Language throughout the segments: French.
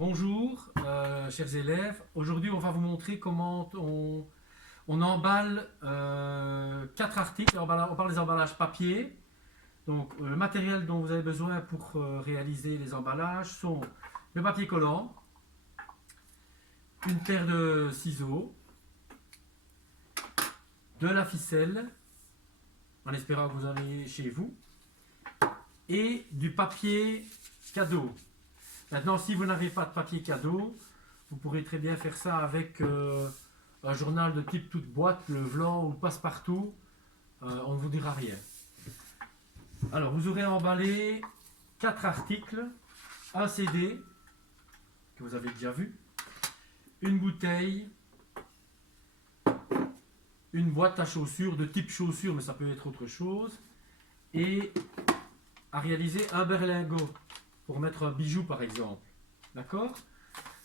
Bonjour, chers élèves. Aujourd'hui, on va vous montrer comment on emballe 4 articles. On parle des emballages papier. Donc, le matériel dont vous avez besoin pour réaliser les emballages sont le papier collant, une paire de ciseaux, de la ficelle, en espérant que vous en ayez chez vous, et du papier cadeau. Maintenant, si vous n'avez pas de papier cadeau, vous pourrez très bien faire ça avec un journal de type toute boîte, le Vlan ou le Passe-Partout. On ne vous dira rien. Alors, vous aurez emballé 4 articles, un CD, que vous avez déjà vu, une bouteille, une boîte à chaussures, de type chaussures, mais ça peut être autre chose, et à réaliser un berlingot pour mettre un bijou par exemple. D'accord?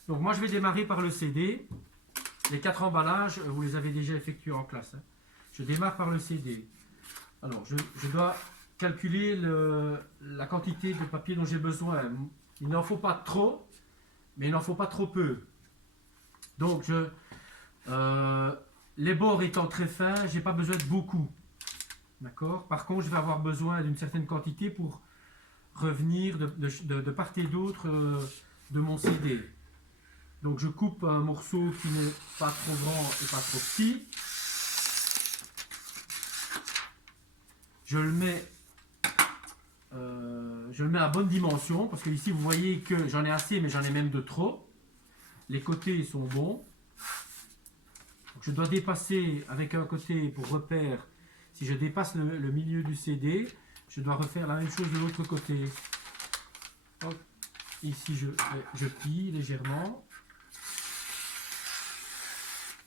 Donc moi je vais démarrer par le CD. Les 4 emballages, vous les avez déjà effectués en classe. Je démarre par le CD. Alors je dois calculer la quantité de papier dont j'ai besoin. Il n'en faut pas trop, mais il n'en faut pas trop peu. Donc les bords étant très fins, j'ai pas besoin de beaucoup. D'accord? Par contre, je vais avoir besoin d'une certaine quantité pour revenir de part et d'autre de mon CD. Donc je coupe un morceau qui n'est pas trop grand et pas trop petit. Je le mets à bonne dimension parce que ici vous voyez que j'en ai assez mais j'en ai même de trop. Les côtés sont bons. Donc je dois dépasser avec un côté pour repère. Si je dépasse le milieu du CD, je dois refaire la même chose de l'autre côté. Hop. Ici, je plie légèrement.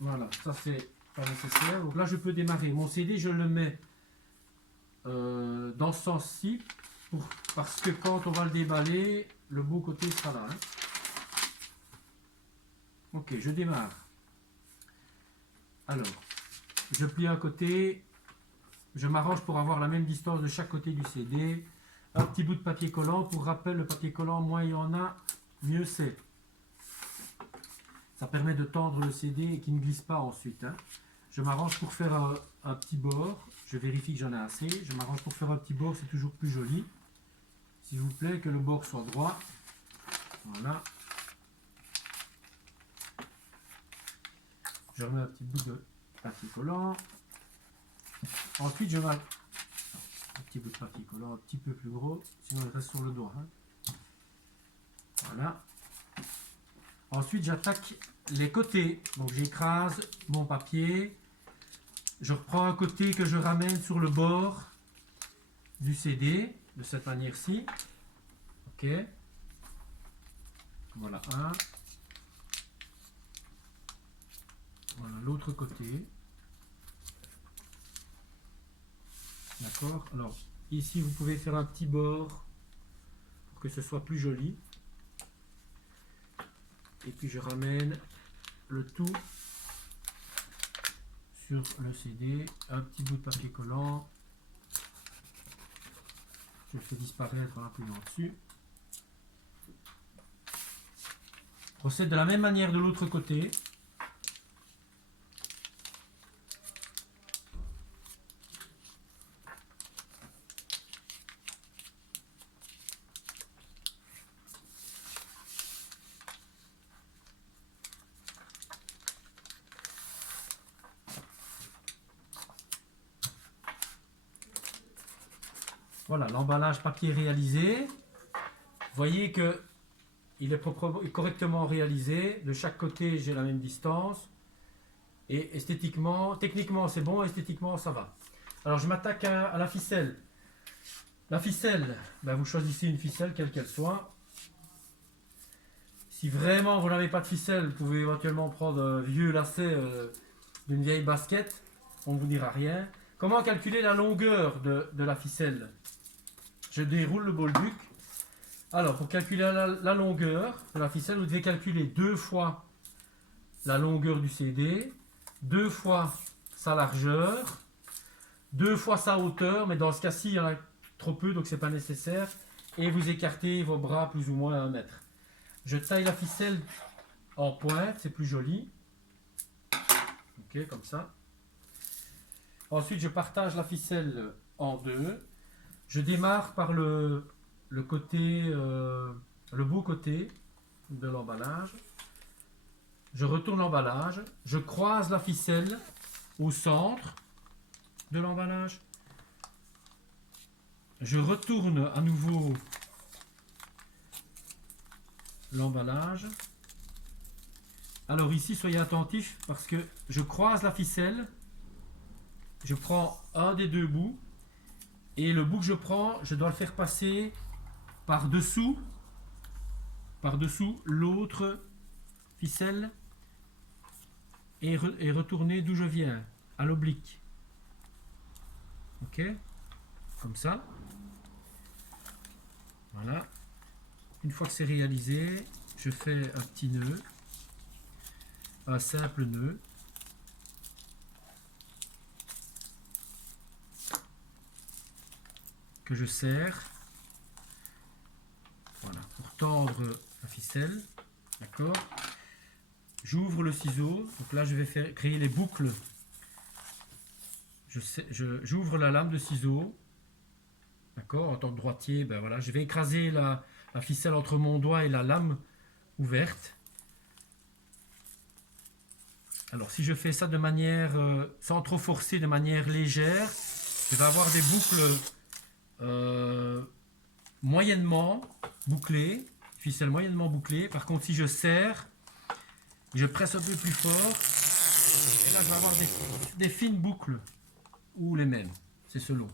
Voilà, ça c'est pas nécessaire. Donc là, je peux démarrer. Mon CD, je le mets dans ce sens-ci parce que quand on va le déballer, le beau côté sera là. Ok, je démarre. Alors, je plie un côté. Je m'arrange pour avoir la même distance de chaque côté du CD. Un petit bout de papier collant. Pour rappel, le papier collant, moins il y en a, mieux c'est. Ça permet de tendre le CD et qu'il ne glisse pas ensuite. Je m'arrange pour faire un petit bord. Je vérifie que j'en ai assez. Je m'arrange pour faire un petit bord, c'est toujours plus joli. S'il vous plaît, que le bord soit droit. Voilà. Je remets un petit bout de papier collant. Ensuite, je mets un petit bout de papier collant un petit peu plus gros, sinon il reste sur le doigt. Voilà. Ensuite, j'attaque les côtés. Donc, j'écrase mon papier. Je reprends un côté que je ramène sur le bord du CD, de cette manière-ci. Ok. Voilà un. Voilà l'autre côté. D'accord. Alors, ici, vous pouvez faire un petit bord pour que ce soit plus joli. Et puis, je ramène le tout sur le CD. Un petit bout de papier collant. Je le fais disparaître en appuyant dessus. Procède de la même manière de l'autre côté. Voilà, l'emballage papier réalisé. Vous voyez que il est correctement réalisé. De chaque côté, j'ai la même distance. Et esthétiquement, techniquement, c'est bon. Esthétiquement, ça va. Alors, je m'attaque à la ficelle. La ficelle, ben, vous choisissez une ficelle, quelle qu'elle soit. Si vraiment vous n'avez pas de ficelle, vous pouvez éventuellement prendre un vieux lacet d'une vieille basket. On ne vous dira rien. Comment calculer la longueur de la ficelle? Je déroule le bolduc. Alors, pour calculer la longueur de la ficelle, vous devez calculer 2 fois la longueur du CD, 2 fois sa largeur, 2 fois sa hauteur, mais dans ce cas-ci, il y en a trop peu, donc c'est pas nécessaire. Et vous écartez vos bras plus ou moins à 1 mètre. je taille la ficelle en pointe, c'est plus joli. Ok, comme ça. Ensuite, je partage la ficelle en deux. Je démarre par le côté, le beau côté de l'emballage. Je retourne l'emballage. Je croise la ficelle au centre de l'emballage. Je retourne à nouveau l'emballage. Alors ici, soyez attentifs parce que je croise la ficelle. Je prends un des deux bouts. Et le bout que je prends, je dois le faire passer par-dessous l'autre ficelle et retourner d'où je viens, à l'oblique. Ok, comme ça. Voilà. Une fois que c'est réalisé, je fais un petit nœud, un simple nœud. Que je serre. Voilà, pour tendre la ficelle. D'accord. J'ouvre le ciseau. Donc là, je vais créer les boucles. J'ouvre la lame de ciseau. D'accord. En tant que droitier, ben voilà, je vais écraser la ficelle entre mon doigt et la lame ouverte. Alors, si je fais ça de manière, sans trop forcer, de manière légère, je vais avoir des boucles moyennement bouclées, ficelle moyennement bouclée. Par contre, si je serre, je presse un peu plus fort, et là je vais avoir des fines boucles ou les mêmes, c'est selon.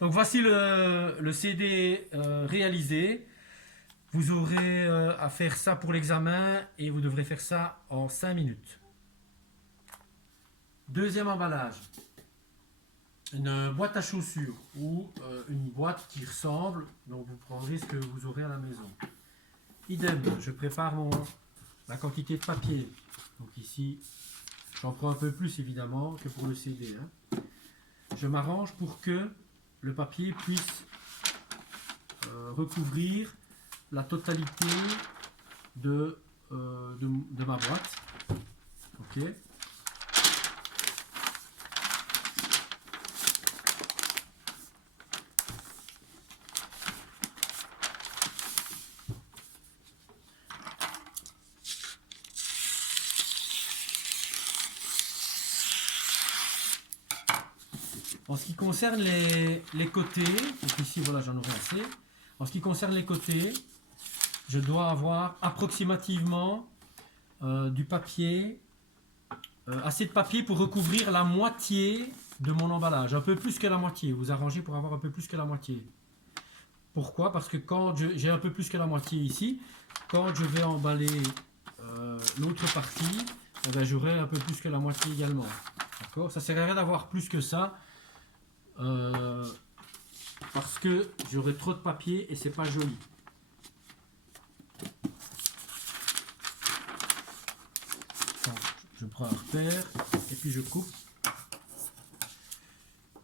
Donc voici le CD réalisé. Vous aurez à faire ça pour l'examen et vous devrez faire ça en 5 minutes. Deuxième emballage. Une boîte à chaussures ou une boîte qui ressemble, donc vous prendrez ce que vous aurez à la maison. Idem, je prépare la quantité de papier. Donc ici, j'en prends un peu plus évidemment que pour le CD. Hein. Je m'arrange pour que le papier puisse recouvrir la totalité de ma boîte. Ok. En ce qui concerne les côtés, donc ici voilà j'en aurai assez. En ce qui concerne les côtés, je dois avoir approximativement du papier, assez de papier pour recouvrir la moitié de mon emballage, un peu plus que la moitié. Vous arrangez pour avoir un peu plus que la moitié. Pourquoi? Parce que quand j'ai un peu plus que la moitié ici, quand je vais emballer l'autre partie, eh ben, j'aurai un peu plus que la moitié également. D'accord? Ça ne sert à rien d'avoir plus que ça. Parce que j'aurai trop de papier et c'est pas joli. Donc, je prends un repère et puis je coupe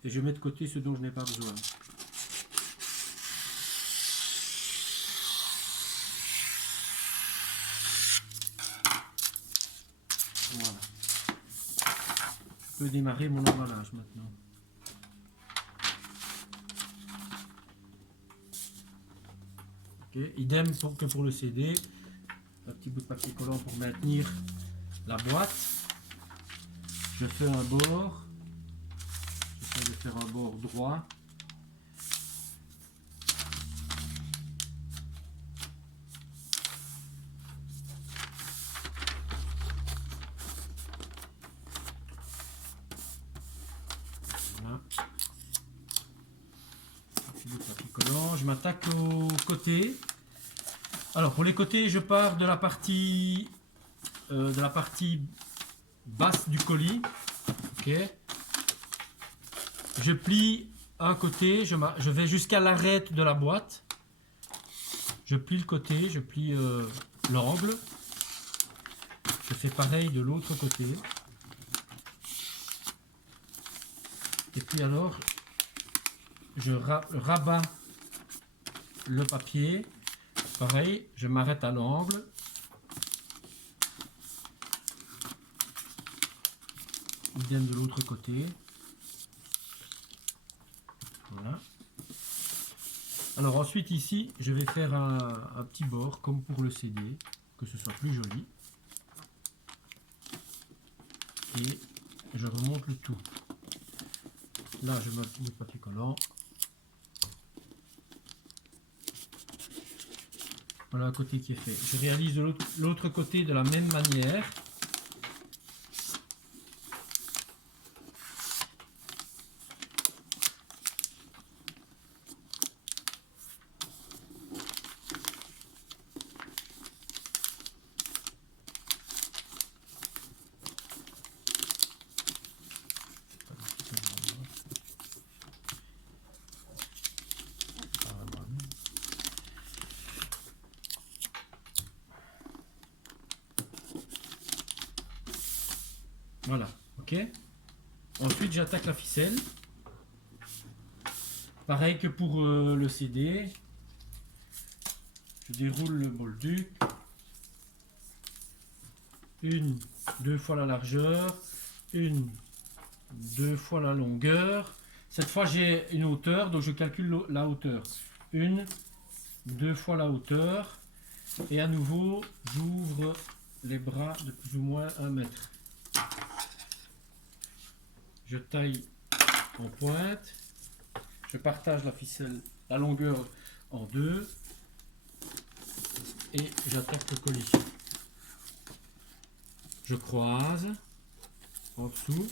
et je mets de côté ce dont je n'ai pas besoin. Voilà. Je peux démarrer mon emballage maintenant. Okay. Idem que pour le CD, un petit bout de papier collant pour maintenir la boîte. Je fais un bord, j'essaie de faire un bord droit. Voilà. Un petit bout de papier collant. Je m'attaque aux côtés. Alors pour les côtés, je pars de la partie basse du colis. Ok. Je plie un côté, je vais jusqu'à l'arête de la boîte. Je plie le côté, je plie l'angle. Je fais pareil de l'autre côté. Et puis alors, je rabats le papier Pareil, je m'arrête à l'angle. Idem de l'autre côté. Voilà. Alors ensuite ici, je vais faire un petit bord comme pour le CD, que ce soit plus joli. Et je remonte le tout. Là, je mets le papier collant. Voilà un côté qui est fait. Je réalise de l'autre côté de la même manière. Voilà, ok. Ensuite, j'attaque la ficelle. Pareil que pour le CD. Je déroule le bolduc. Une, deux fois la largeur. Une, deux fois la longueur. Cette fois, j'ai une hauteur, donc je calcule la hauteur. Une, deux fois la hauteur. Et à nouveau, j'ouvre les bras de plus ou moins 1 mètre. Je taille en pointe, je partage la ficelle, la longueur en deux et j'attaque le colis. Je croise en dessous,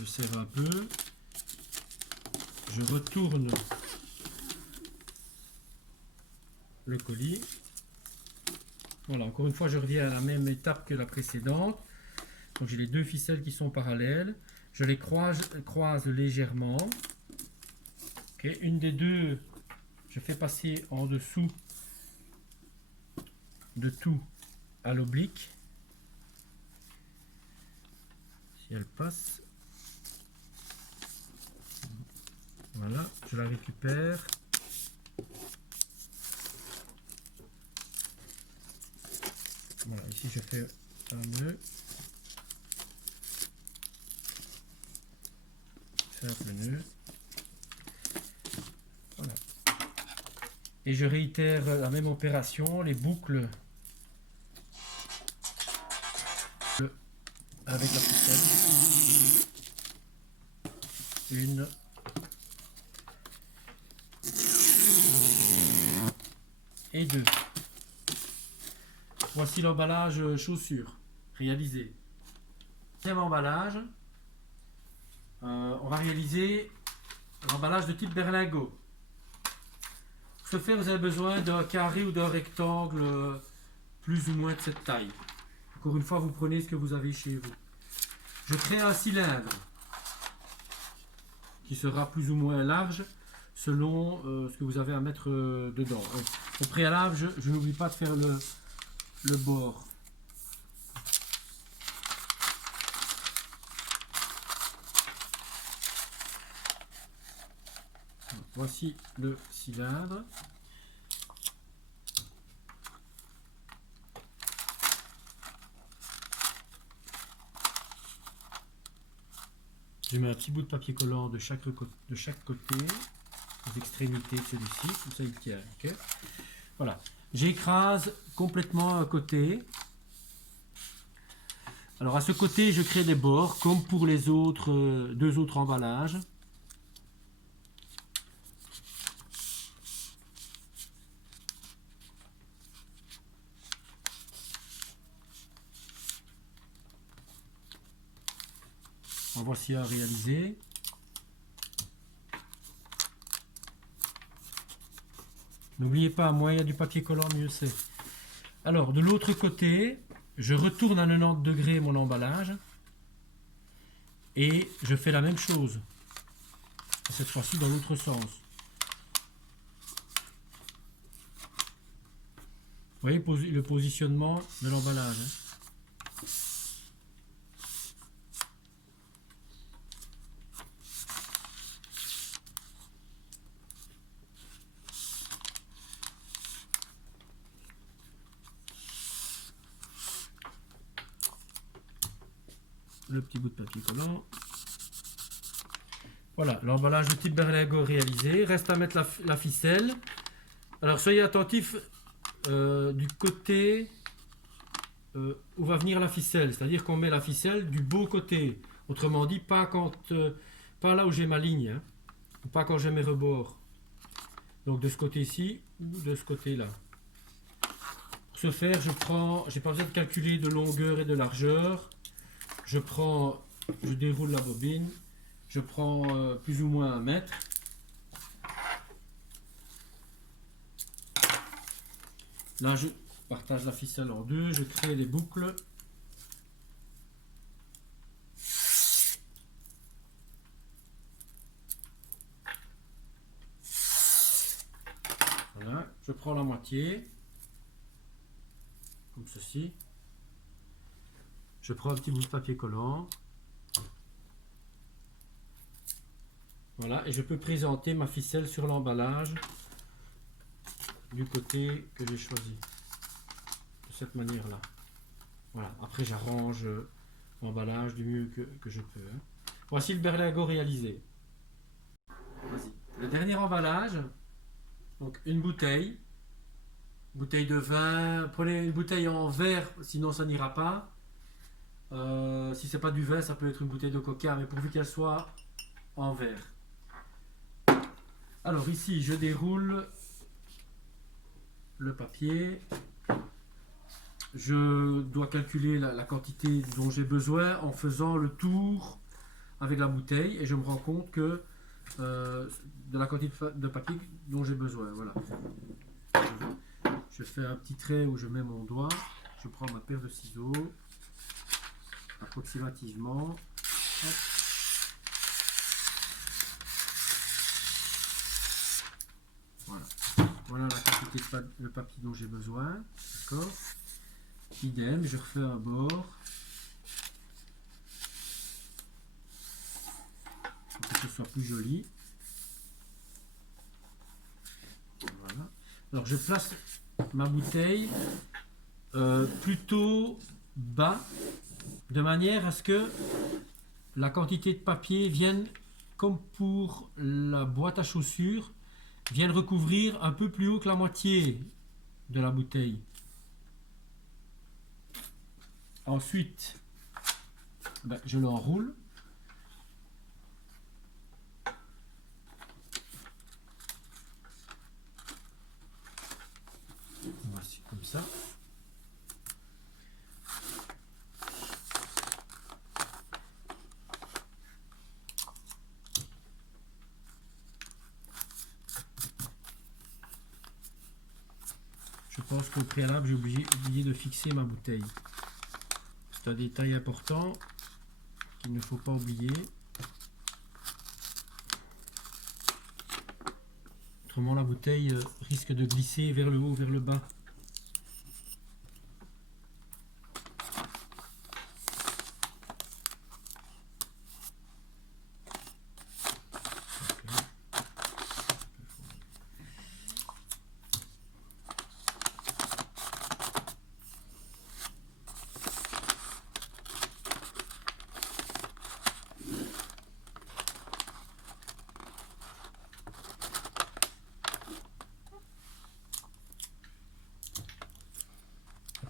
je serre un peu, je retourne le colis. Voilà, encore une fois, je reviens à la même étape que la précédente. Donc j'ai les deux ficelles qui sont parallèles, je les croise légèrement. Okay. Une des deux, je fais passer en dessous de tout à l'oblique. Si elle passe, voilà, je la récupère. Voilà, ici je fais un nœud. Simple nœud. Voilà. Et je réitère la même opération, les boucles avec la ficelle. Une. Et deux. Voici l'emballage chaussures réalisé. Deuxième emballage. On va réaliser l'emballage de type berlingot. Pour ce faire, vous avez besoin d'un carré ou d'un rectangle plus ou moins de cette taille. Encore une fois, vous prenez ce que vous avez chez vous. Je crée un cylindre qui sera plus ou moins large selon ce que vous avez à mettre dedans. Au préalable, je n'oublie pas de faire le bord. Voici le cylindre. Je mets un petit bout de papier collant de chaque côté, les extrémités de celui-ci, comme ça il tient. Okay. Voilà. J'écrase complètement un côté. Alors à ce côté, je crée des bords, comme pour les autres deux autres emballages. En voici un réalisé. N'oubliez pas, moins il y a du papier collant, mieux c'est. Alors, de l'autre côté, je retourne à 90 degrés mon emballage. Et je fais la même chose. Cette fois-ci dans l'autre sens. Vous voyez le positionnement de l'emballage. le petit bout de papier collant. Voilà, l'emballage de type berlingot réalisé. Reste à mettre la ficelle. Alors soyez attentifs du côté où va venir la ficelle. C'est-à-dire qu'on met la ficelle du beau côté. Autrement dit, pas là où j'ai ma ligne. Hein, ou pas quand j'ai mes rebords. Donc de ce côté-ci ou de ce côté-là. Pour ce faire, j'ai pas besoin de calculer de longueur et de largeur. Je déroule la bobine. Je prends plus ou moins 1 mètre. Là, je partage la ficelle en deux. Je crée des boucles. Voilà. Je prends la moitié. Comme ceci. Je prends un petit bout de papier collant. Voilà, et je peux présenter ma ficelle sur l'emballage du côté que j'ai choisi. De cette manière-là. Voilà, après j'arrange l'emballage du mieux que je peux. Hein. Voici le berlingot réalisé. Le dernier emballage, donc une bouteille de vin. Prenez une bouteille en verre, sinon ça n'ira pas. Si c'est pas du vin, ça peut être une bouteille de coca, mais pourvu qu'elle soit en verre. Alors ici, je déroule le papier. Je dois calculer la quantité dont j'ai besoin en faisant le tour avec la bouteille et je me rends compte que de la quantité de papier dont j'ai besoin. Voilà. Je fais un petit trait où je mets mon doigt. Je prends ma paire de ciseaux approximativement. Hop. Voilà. Voilà la quantité de papier dont j'ai besoin. D'accord. Idem, je refais un bord. Pour que ce soit plus joli. Voilà. Alors je place ma bouteille plutôt bas, de manière à ce que la quantité de papier vienne, comme pour la boîte à chaussures, vienne recouvrir un peu plus haut que la moitié de la bouteille. Ensuite, je l'enroule. Voici comme ça. Je pense qu'au préalable, j'ai oublié de fixer ma bouteille. C'est un détail important qu'il ne faut pas oublier. Autrement, la bouteille risque de glisser vers le haut, vers le bas.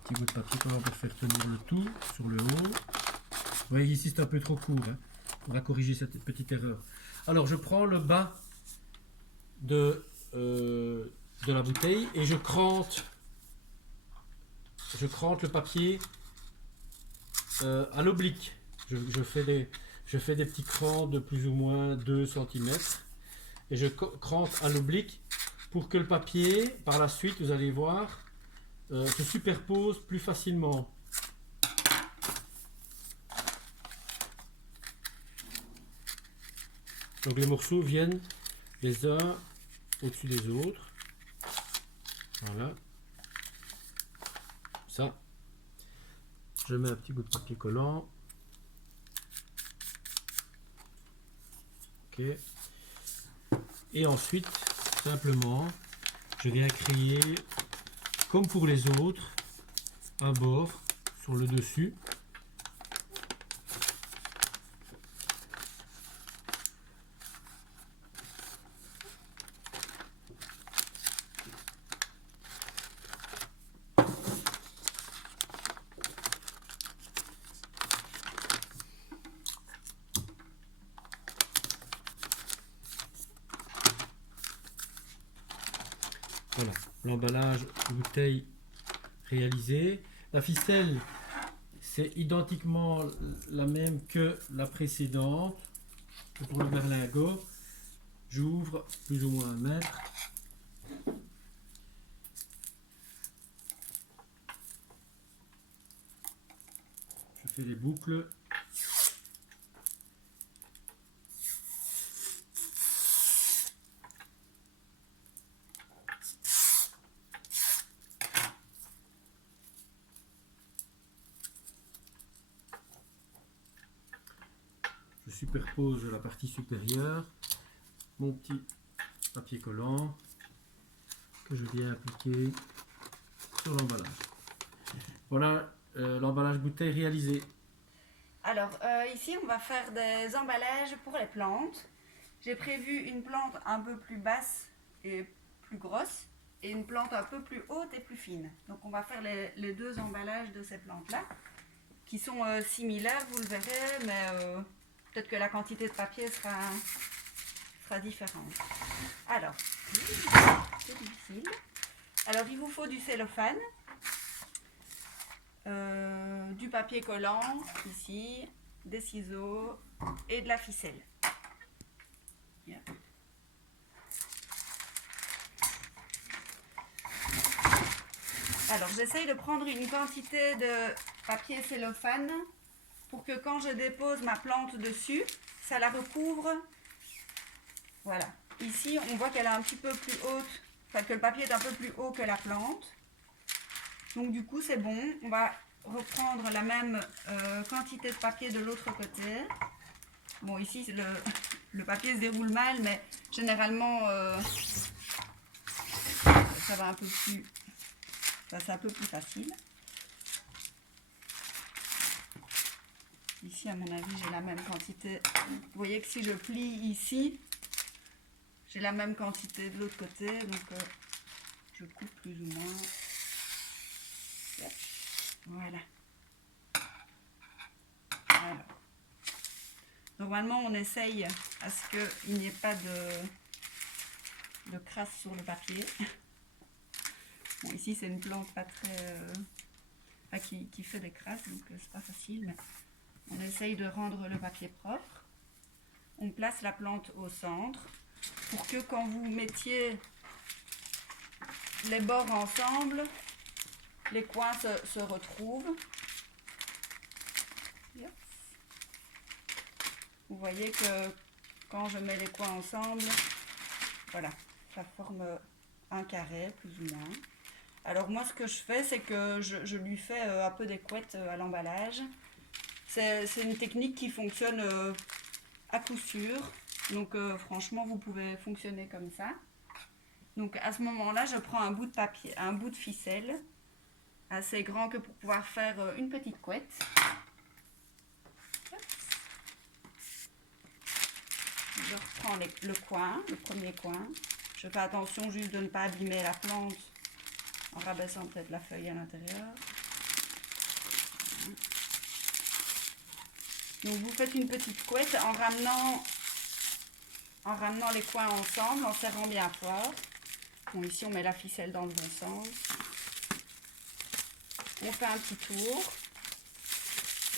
Petit bout de papier collant pour faire tenir le tout sur le haut. Vous voyez ici c'est un peu trop court. Hein. On va corriger cette petite erreur. Alors je prends le bas de la bouteille et je crante le papier à l'oblique. Je fais des petits crans de plus ou moins 2 cm et je crante à l'oblique pour que le papier, par la suite, vous allez voir, se superpose plus facilement. Donc les morceaux viennent les uns au-dessus des autres. Voilà. Ça. Je mets un petit bout de papier collant. Ok. Et ensuite, simplement, je viens créer, comme pour les autres, un bord sur le dessus. l'emballage bouteille réalisé. La ficelle, c'est identiquement la même que la précédente. Pour le berlingot, j'ouvre plus ou moins 1 mètre. Je fais les boucles. Je superpose la partie supérieure, mon petit papier collant que je viens appliquer sur l'emballage. Voilà l'emballage bouteille réalisé. Alors ici on va faire des emballages pour les plantes. J'ai prévu une plante un peu plus basse et plus grosse et une plante un peu plus haute et plus fine. Donc on va faire les deux emballages de ces plantes-là qui sont similaires, vous le verrez, mais peut-être que la quantité de papier sera différente. Alors, c'est difficile. Alors il vous faut du cellophane, du papier collant ici, des ciseaux et de la ficelle. Yeah. Alors j'essaye de prendre une quantité de papier cellophane pour que quand je dépose ma plante dessus, ça la recouvre. Voilà. Ici on voit qu'elle est un petit peu plus haute, enfin que le papier est un peu plus haut que la plante. Donc du coup c'est bon, on va reprendre la même quantité de papier de l'autre côté. Bon ici le papier se déroule mal, mais généralement ça va un peu plus, c'est un peu plus facile. Ici à mon avis j'ai la même quantité. Vous voyez que si je plie ici, j'ai la même quantité de l'autre côté, donc je coupe plus ou moins. Voilà. Alors, normalement, on essaye à ce qu'il n'y ait pas de crasse sur le papier. Bon, ici, c'est une plante pas très... qui fait des crasses, donc c'est pas facile. Mais on essaye de rendre le papier propre. On place la plante au centre pour que quand vous mettiez les bords ensemble, les coins se retrouvent. Vous voyez que quand je mets les coins ensemble, voilà, ça forme un carré plus ou moins. Alors moi ce que je fais, c'est que je lui fais un peu des couettes à l'emballage. C'est une technique qui fonctionne à coup sûr. Donc franchement vous pouvez fonctionner comme ça. Donc à ce moment-là, je prends un bout de papier, un bout de ficelle assez grand que pour pouvoir faire une petite couette. Je reprends le coin, le premier coin. Je fais attention juste de ne pas abîmer la plante en rabaissant peut-être la feuille à l'intérieur. Donc vous faites une petite couette en ramenant les coins ensemble, en serrant bien fort. Bon, ici on met la ficelle dans le bon sens. On fait un petit tour.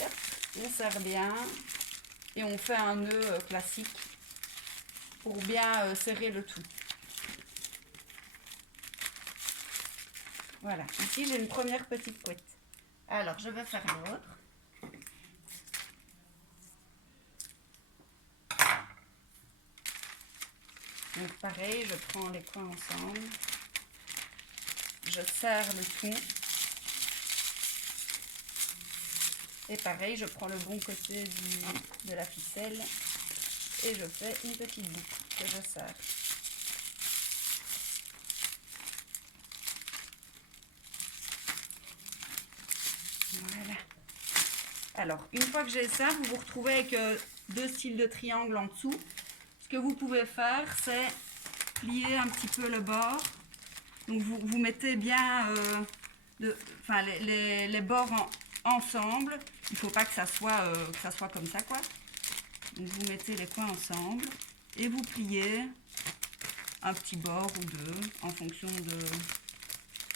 Hop, on serre bien et on fait un nœud classique pour bien serrer le tout. Voilà, ici j'ai une première petite couette. Alors je vais faire l'autre. Donc pareil, je prends les coins ensemble, je serre le tout. Et pareil, je prends le bon côté de la ficelle et je fais une petite boucle que je serre. Voilà. Alors, une fois que j'ai ça, vous vous retrouvez avec deux styles de triangle en dessous. Ce que vous pouvez faire, c'est plier un petit peu le bord. Donc, vous mettez bien les bords ensemble. Il ne faut pas que ça soit comme ça, quoi. Donc, vous mettez les coins ensemble et vous pliez un petit bord ou deux en fonction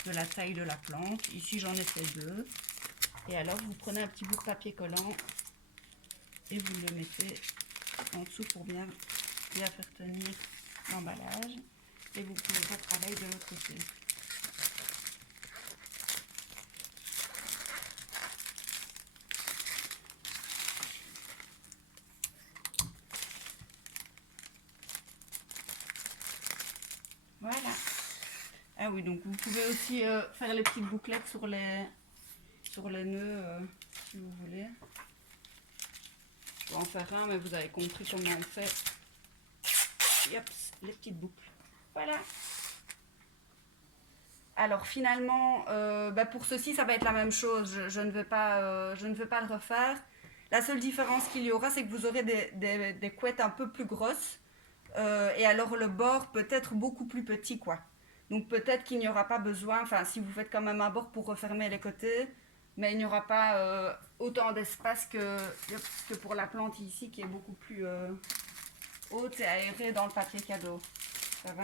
de la taille de la plante. Ici j'en ai fait 2. Et alors vous prenez un petit bout de papier collant et vous le mettez en dessous pour bien faire tenir l'emballage. Et vous pouvez retravailler de l'autre côté. Voilà. Ah oui, donc vous pouvez aussi faire les petites bouclettes sur les nœuds si vous voulez. Je vais en faire un, mais vous avez compris comment on fait. Hop, les petites boucles. Voilà. Alors finalement, pour ceci, ça va être la même chose. Je ne vais pas le refaire. La seule différence qu'il y aura, c'est que vous aurez des couettes un peu plus grosses. Et alors le bord peut être beaucoup plus petit, quoi. Donc peut-être qu'il n'y aura pas besoin, enfin si vous faites quand même un bord pour refermer les côtés, mais il n'y aura pas autant d'espace que pour la plante ici qui est beaucoup plus haute et aérée dans le papier cadeau. Ça va ?